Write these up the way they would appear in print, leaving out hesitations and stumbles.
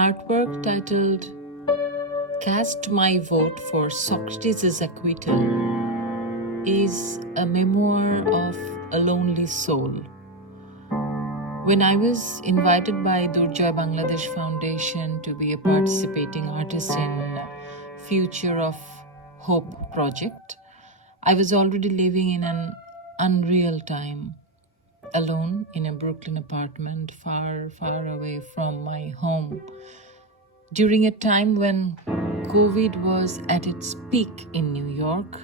artwork titled Cast My Vote for Socrates' Acquittal is a memoir of a lonely soul. When I was invited by Durjoy Bangladesh Foundation to be a participating artist in Future of Hope project, I was already living in an unreal time, alone in a Brooklyn apartment far, far away from my home, during a time when COVID was at its peak in New York.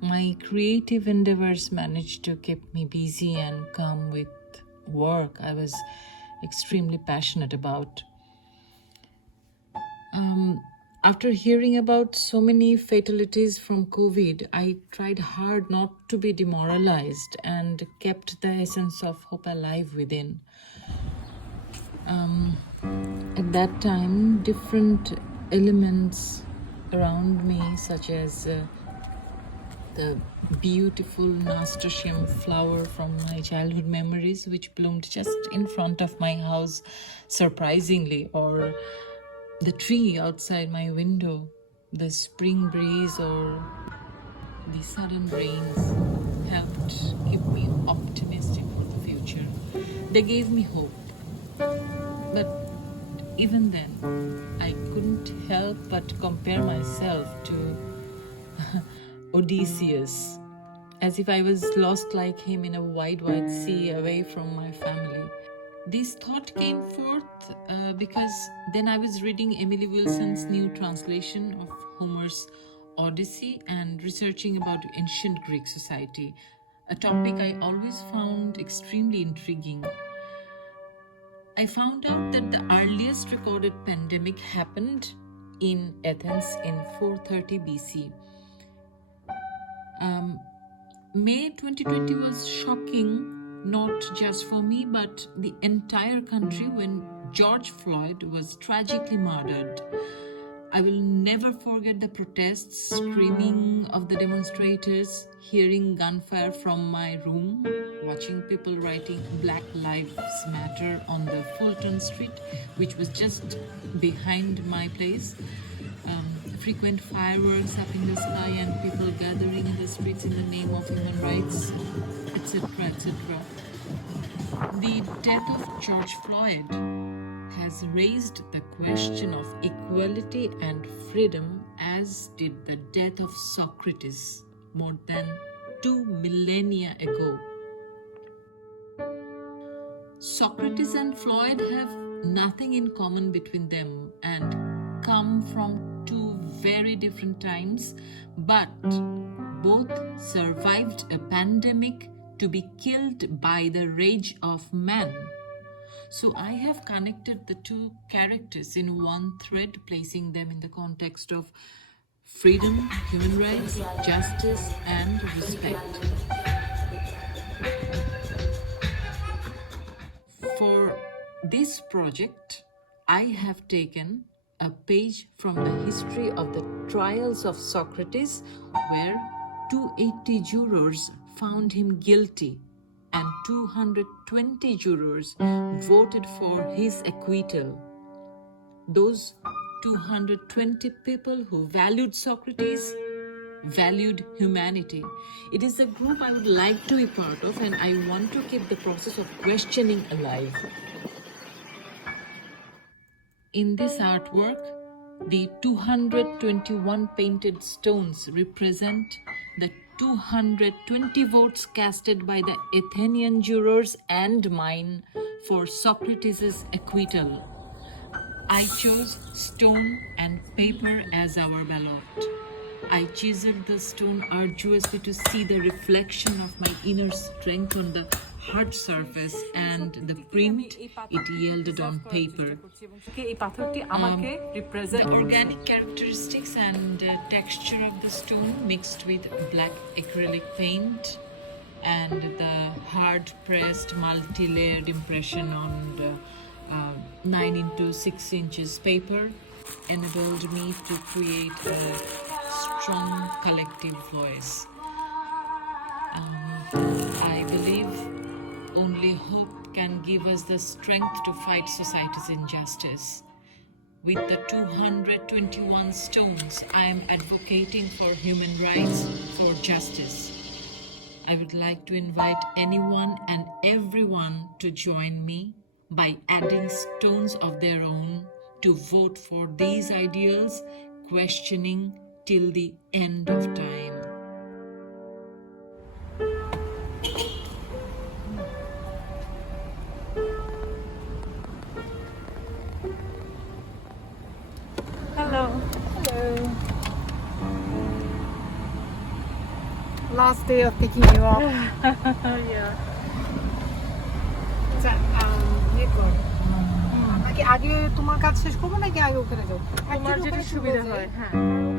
My creative endeavors managed to keep me busy and calm with work I was extremely passionate about. After hearing about so many fatalities from COVID, I tried hard not to be demoralized and kept the essence of hope alive within. At that time, different elements around me, such as the beautiful nasturtium flower from my childhood memories, which bloomed just in front of my house, surprisingly, or the tree outside my window, the spring breeze, or the sudden rains helped keep me optimistic for the future. They gave me hope. But even then, I couldn't help but compare myself to Odysseus, as if I was lost like him in a wide, wide sea away from my family. This thought came forth because then I was reading Emily Wilson's new translation of Homer's Odyssey and researching about ancient Greek society, a topic I always found extremely intriguing. I found out that the earliest recorded pandemic happened in Athens in 430 BC. May 2020 was shocking, not just for me, but the entire country, when George Floyd was tragically murdered. I will never forget the protests, screaming of the demonstrators, hearing gunfire from my room, watching people writing Black Lives Matter on the Fulton Street, which was just behind my place. Frequent fireworks up in the sky and people gathering in the streets in the name of human rights, etc., etc. The death of George Floyd has raised the question of equality and freedom, as did the death of Socrates more than 2 millennia ago. Socrates and Floyd have nothing in common between them and come from two very different times, but both survived a pandemic to be killed by the rage of man. So I have connected the two characters in one thread, placing them in the context of freedom, human rights, justice, and respect. For this project, I have taken a page from the history of the trials of Socrates, where 280 jurors found him guilty and 220 jurors voted for his acquittal. Those 220 people who valued Socrates valued humanity. It is a group I would like to be part of, and I want to keep the process of questioning alive. In this artwork, the 221 painted stones represent the 220 votes casted by the Athenian jurors and mine for Socrates' acquittal. I chose stone and paper as our ballot. I chiseled the stone arduously to see the reflection of my inner strength on the hard surface and the print it yielded on paper. The organic characteristics and texture of the stone mixed with black acrylic paint and the hard-pressed multi-layered impression on the 9 into 6 inches paper enabled me to create a strong collective voice. I believe only hope can give us the strength to fight society's injustice. With the 221 stones, I am advocating for human rights, for justice. I would like to invite anyone and everyone to join me by adding stones of their own to vote for these ideals, questioning till the end of time. Hello. Hello. Last day of picking you up. Yeah. আচ্ছা, ইয়ে কর। নাকি আগে তোমার কাজ শেষ করবো নাকি আগে ওখানে যাও? তোমার Actually যেটা ওখানে সুবিধা শুরু হয়, হয়ে হ্যাঁ। যায়।